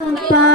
ปา